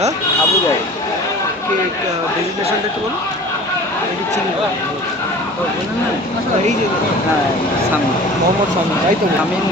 হ্যাঁ? আবু কে ডেজিগনেশনটা একটু বলুন। এটি চিনি এই যে হ্যাঁ সামনে। মোহাম্মদ সামনে। তাই তো আমিন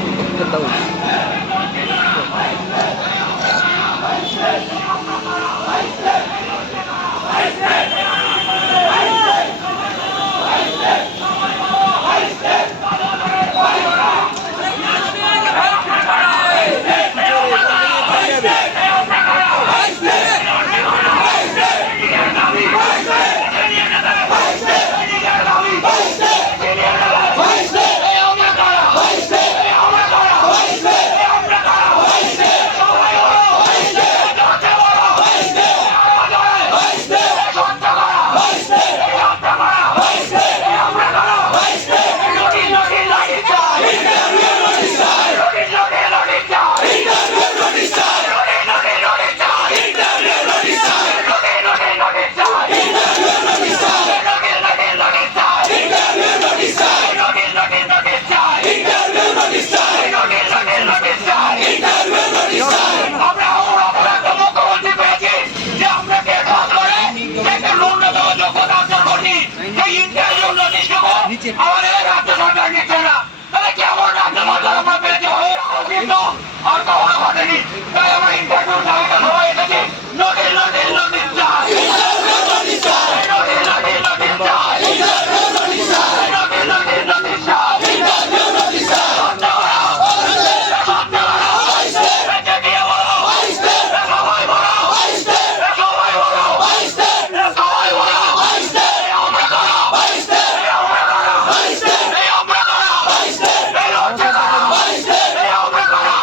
ফেরদাউস আমাদের রাজ্য সরকার নিচ্ছে না। তাহলে কেমন রাজ্য সরকার আমরা পেয়েছি? আমরা চাই নোটিশ নোটিশ নোটিশ চাই নোটিশ নোটিশ নোটিশ চাই বেঁচে দিয়ে বলো সবাই বলো সবাই বলো সবাই বলো আমরা কারা আমরা কারা এই আমরা কারা এই হচ্ছে কারা এই আমরা কারা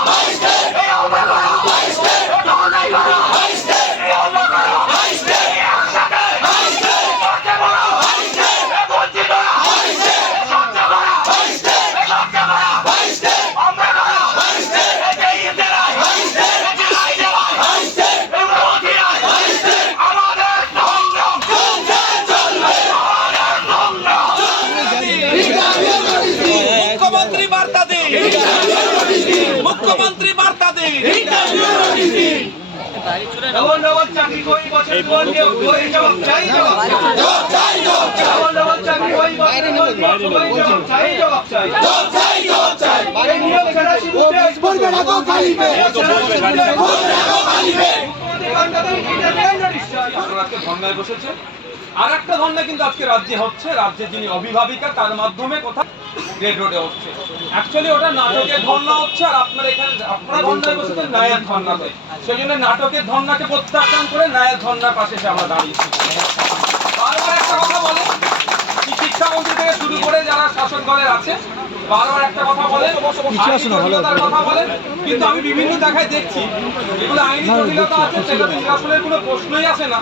এই আমরা কারা যখন নাই কারা এই আমরা কারা এই একসাথে করতে বলো এই বঞ্চিতরা এই সহ্য করা এই সহ্য করা আমরা কারা এই যে ইন্দিরায় এই যে লাইজেরায় এই মোদিরায় আমাদের সংগ্রাম আমাদের সংগ্রাম মুখ্যমন্ত্রী বার্তা দিন মুখ্যমন্ত্রী বার্তা দিন ডবল ডবল চাকরি কই বছর পর কেউ কই জবাব চাই জবাব চাই ডবল ডবল চাকরি কই বছর পর কেউ কই জবাব চাই জবাব চাই জবাব চাই জবাব চাই এই নিয়োগ ছাড়া শিশুতে বলবে গো খালিবে বলবে গো খালিবে আজকে আর একটা ধর্না কিন্তু আজকে রাজ্যে হচ্ছে। রাজ্যে যিনি অভিভাবিকা, তার মাধ্যমে কোথাও রেড রোডে হচ্ছে। অ্যাকচুয়ালি ওটা নাটকের ধর্না হচ্ছে, আর আপনারা এখানে আপনারা ধর্নায় বসেছেন নায়ের ধর্নাতে। সেই জন্য নাটকের ধর্নাকে প্রত্যাখ্যান করে নায়ের ধর্নার পাশে এসে আমরা দাঁড়িয়েছি। বারবার একটা কথা বলে শিক্ষামন্ত্রী থেকে শুরু করে যারা শাসক দলের আছে বারবার একটা কথা বলে আইনি জটিলতার কথা বলেন কিন্তু আমি বিভিন্ন জায়গায় দেখছি এগুলো আইনি জটিলতা আছে সেগুলো নিরাসনের কোনো প্রশ্নই আসে না।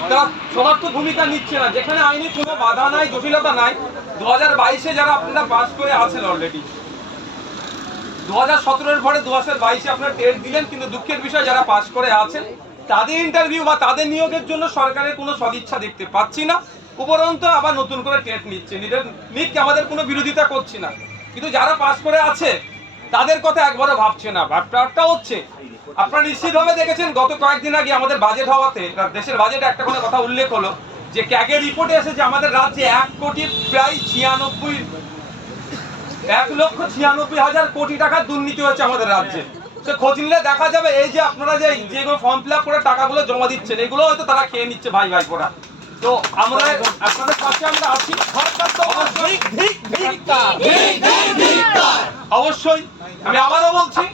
তারা সবার ভূমিকা নিচ্ছে না যেখানে আইনি কোনো বাধা নাই জটিলতা নাই দু হাজার বাইশে যারা আপনারা পাস করে আছেন অলরেডি দু হাজার সতেরোর পরে দু হাজার বাইশে আপনারা টেট দিলেন কিন্তু দুঃখের বিষয় যারা পাস করে আছেন তাদের ইন্টারভিউ বা তাদের নিয়োগের জন্য সরকারের কোনো সদিচ্ছা দেখতে পাচ্ছি না। উপরন্ত আবার নতুন করে টেট নিচ্ছে। নিজের নিক আমাদের কোনো বিরোধিতা করছি না। কিন্তু যারা পাস করে আছে, তাদের কথা একবারও ভাবছে না। ব্যাপারটা হচ্ছে। আপনারা নিশ্চিতভাবে দেখেছেন, গত কয়েকদিন আগে আমাদের বাজেট হওয়াতে দেশের বাজেটে একটা কোনো কথা উল্লেখ হলো, যে ক্যাগের রিপোর্টে এসেছে আমাদের রাজ্যে এক কোটি প্রায় ছিয়ানব্বই, এক লক্ষ ছিয়ানব্বই হাজার কোটি টাকার দুর্নীতি হচ্ছে আমাদের রাজ্যে। সে খোঁজ নিলে দেখা যাবে, এই যে আপনারা যে যেগুলো ফর্ম ফিল আপ করে টাকাগুলো জমা দিচ্ছেন, এগুলো হয়তো তারা খেয়ে নিচ্ছে ভাই ভাই করা তো আমরা আপনাদের পাশে আমরা আছি অবশ্যই আমি আবারও বলছি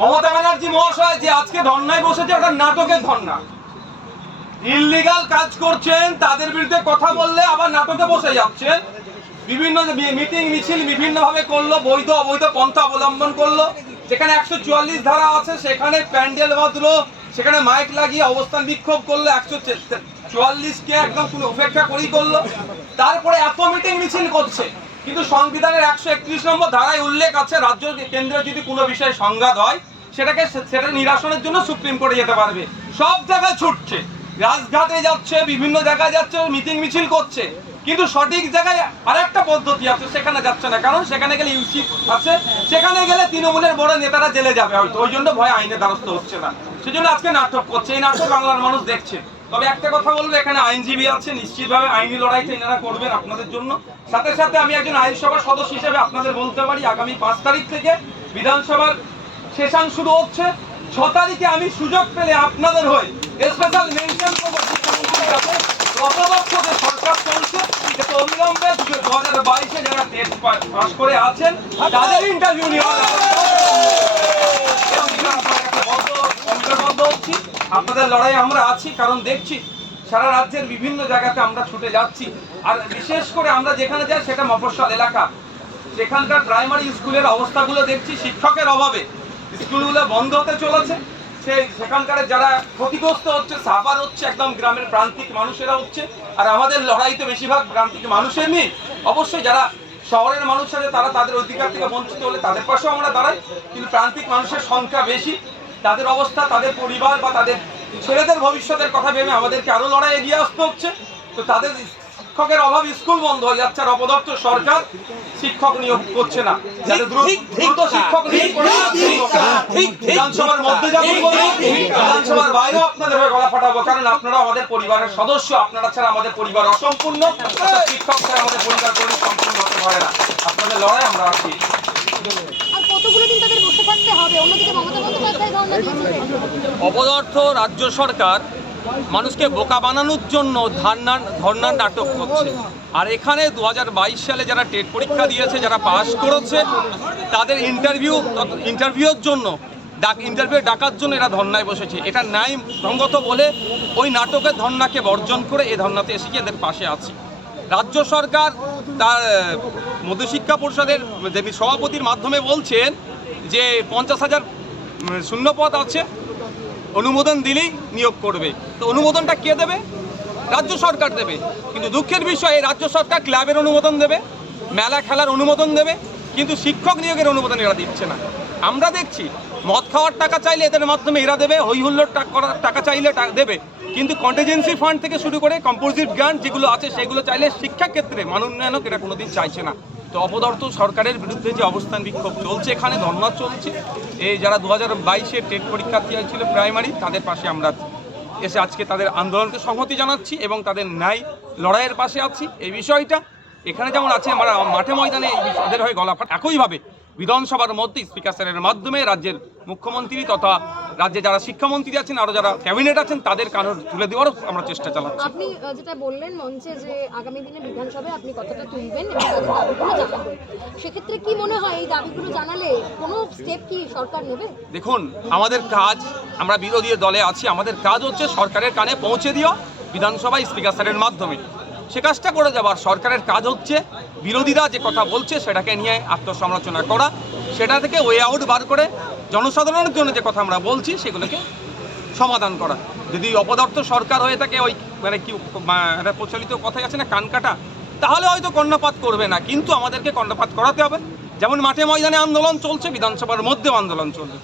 মমতা ব্যানার্জি মহাশয় যে আজকে ধর্নায় বসেছে ওটা নাটকের ধর্না। ইললিগাল কাজ করছেন তাদের বিরুদ্ধে কথা বললে আবার নাটকে বসে যাচ্ছেন। বিভিন্ন মিটিং মিছিল বিভিন্ন ভাবে করল বৈধ অবৈধ পন্থা অবলম্বন করল। যেখানে একশো চুয়াল্লিশ ধারা আছে সেখানে প্যান্ডেল বাঁধলো সেখানে মাইক লাগিয়ে অবস্থান বিক্ষোভ করল একশো চুয়াল্লিশকে একদম উপেক্ষা করেই করল। তারপরে এত মিটিং মিছিল করছে। কিন্তু সংবিধানের একশো একত্রিশ নম্বর ধারায় উল্লেখ আছে, রাজ্য কেন্দ্রে যদি কোনো বিষয়ে সংঘাত হয়, সেটাকে সেটা নিরাসনের জন্য সুপ্রিম কোর্টে যেতে পারবে। সব জায়গায় ছুটছে। রাজঘাটে যাচ্ছে, বিভিন্ন জায়গায় যাচ্ছে মিটিং মিছিল করছে। কিন্তু সঠিক জায়গায় আরেকটা পদ্ধতি আছে, সেখানে যাচ্ছে না। কারণ সেখানে গেলে ইউসি আছে, সেখানে গেলে তৃণমূলের বড় নেতারা জেলে যাবে হয়তো। ওই জন্য ভয় আইনের দ্বারস্থ হচ্ছে না। সেজন্য আজকে নাটক করছে। এই নাটক বাংলার মানুষ দেখছে। তবে একটা কথা বলব এখানে আইনজীবী আছে নিশ্চিতভাবে আইনি লড়াইটা এনারা করবেন আপনাদের জন্য। সাথে সাথে আমি একজন আইনসভার সদস্য হিসেবে আপনাদের বলতে পারি আগামী পাঁচ তারিখ থেকে বিধানসভার সেশন শুরু হচ্ছে। ছ তারিখে আমি সুযোগ পেলে আপনাদের হয়ে স্পেশাল মেনশন করব সরকার চলছে। অবিলম্বে দু হাজার বাইশে যারা টেস্ট পাস করে আছেন তাদের ইন্টারভিউ অঙ্গবদ্ধ হচ্ছি। আপনাদের লড়াই আমরা আছি, কারণ দেখছি সারা রাজ্যের বিভিন্ন জায়গাতে আমরা ছুটে যাচ্ছি। আর বিশেষ করে আমরা যেখানে যাই সেটা মফস্বল এলাকা। সেখানকার প্রাইমারি স্কুলের অবস্থাগুলো দেখছি, শিক্ষকের অভাবে। স্কুলগুলো বন্ধ হতে চলেছে। সেই সেখানকার যারা ক্ষতিগ্রস্ত হচ্ছে, সাফার হচ্ছে, একদম গ্রামের প্রান্তিক মানুষেরা হচ্ছে। আর আমাদের লড়াই তো বেশিরভাগ প্রান্তিক মানুষের নেই অবশ্যই যারা শহরের মানুষ আছে, তারা তাদের অধিকার থেকে বঞ্চিত হলে তাদের পাশেও আমরা দাঁড়াই। কিন্তু প্রান্তিক মানুষের সংখ্যা বেশি। তাদের অবস্থা তাদের পরিবার বা তাদের ছেলেদের ভবিষ্যতের কথা ভেবে আমাদেরকে আরও লড়াই এগিয়ে আসতে হচ্ছে। তো তাদের শিক্ষকের অভাব স্কুল বন্ধ হয়ে যাচ্ছে আর অপদপ্ত সরকার শিক্ষক নিয়োগ করছে না। দ্রুত শিক্ষক নিয়োগ বিধানসভার মধ্যে যাব। বিধানসভার বাইরেও আপনাদের হয়ে গলা ফাটাবো কারণ আপনারা আমাদের পরিবারের সদস্য আপনারা ছাড়া আমাদের পরিবার অসম্পূর্ণ। শিক্ষক ছাড়া আমাদের পরিবার কোনো সম্পূর্ণ হতে পারে না। আপনাদের লড়াই আমরা আছি। আর কতগুলো দিন তাদের বসে থাকতে হবে? অন্যদিকে মমতা অপদার্থ রাজ্য সরকার মানুষকে বোকা বানানোর জন্য ধর্নার ধর্নার নাটক করছে। আর এখানে দু হাজার বাইশ সালে যারা টেট পরীক্ষা দিয়েছে, যারা পাস করেছে, তাদের ইন্টারভিউ ইন্টারভিউর জন্য, ডাক ইন্টারভিউ ডাকার জন্য এরা ধর্নায় বসেছে। এটা ন্যায় সঙ্গত বলে ওই নাটকের ধর্নাকে বর্জন করে এই ধর্নাতে এসে এদের পাশে আছি। রাজ্য সরকার তার মধ্যশিক্ষা পরিষদের যিনি সভাপতির মাধ্যমে বলছেন যে পঞ্চাশ হাজার শূন্যপদ আছে। অনুমোদন দিলেই নিয়োগ করবে। তো অনুমোদনটা কে দেবে? রাজ্য সরকার দেবে। কিন্তু দুঃখের বিষয়, এই রাজ্য সরকার ক্লাবের অনুমোদন দেবে, মেলা খেলার অনুমোদন দেবে, কিন্তু শিক্ষক নিয়োগের অনুমোদন এরা দিচ্ছে না। আমরা দেখছি, মদ খাওয়ার টাকা চাইলে এদের মাধ্যমে এরা দেবে হই হুল্লোড় টাক- চাইলে দেবে। কিন্তু কন্টিজেন্সি ফান্ড থেকে শুরু করে কম্পোজিট গ্রান্ট যেগুলো আছে, সেগুলো চাইলে শিক্ষা ক্ষেত্রে মান উন্নয়নক এরা কোনোদিন চাইছে না। তো অপদার্থ সরকারের বিরুদ্ধে যে অবস্থান বিক্ষোভ চলছে এখানে, ধর্ণা চলছে। এই যারা দু হাজার বাইশে টেট পরীক্ষার্থী ছিল প্রাইমারি, তাদের পাশে আমরা এসে আজকে তাদের আন্দোলনকে সংহতি জানাচ্ছি এবং তাদের ন্যায় লড়াইয়ের পাশে আছি। এই বিষয়টা এখানে যেমন আছে, আমরা মাঠে ময়দানে এদের হয়ে গলা ফাট একইভাবে বিধানসভার মধ্যে স্পিকার স্যারের মাধ্যমে রাজ্যের মুখ্যমন্ত্রী তথা রাজ্যে যারা শিক্ষামন্ত্রী আছেন আরও যারা ক্যাবিনেট আছেন তাদের কারণ তুলে দেওয়ারও আমরা চেষ্টা চালাচ্ছি। আপনি যেটা বললেন মঞ্চে যে আগামী দিনে বিধানসভায় আপনি কতটা তুলবেন সেক্ষেত্রে কি মনে হয় এই দাবিগুলো জানালে কোনো স্টেপ কি সরকার নেবে? দেখুন আমাদের কাজ আমরা বিরোধী দলে আছি আমাদের কাজ হচ্ছে সরকারের কানে পৌঁছে দিও বিধানসভায় স্পিকার স্যারের মাধ্যমে। সে কাজটা করে যাবার সরকারের কাজ হচ্ছে বিরোধীরা যে কথা বলছে সেটাকে নিয়ে আত্মসমালোচনা করা সেটা থেকে ওয়ে আউট বার করে জনসাধারণের জন্য যে কথা আমরা বলছি সেগুলোকে সমাধান করা। যদি অপদার্থ সরকার হয়ে থাকে ওই মানে কি একটা প্রচলিত কথাই আছে না কানকাটা তাহলে হয়তো কর্ণপাত করবে না কিন্তু আমাদেরকে কর্ণপাত করাতে হবে। যেমন মাঠে ময়দানে আন্দোলন চলছে বিধানসভার মধ্যেও আন্দোলন চলবে।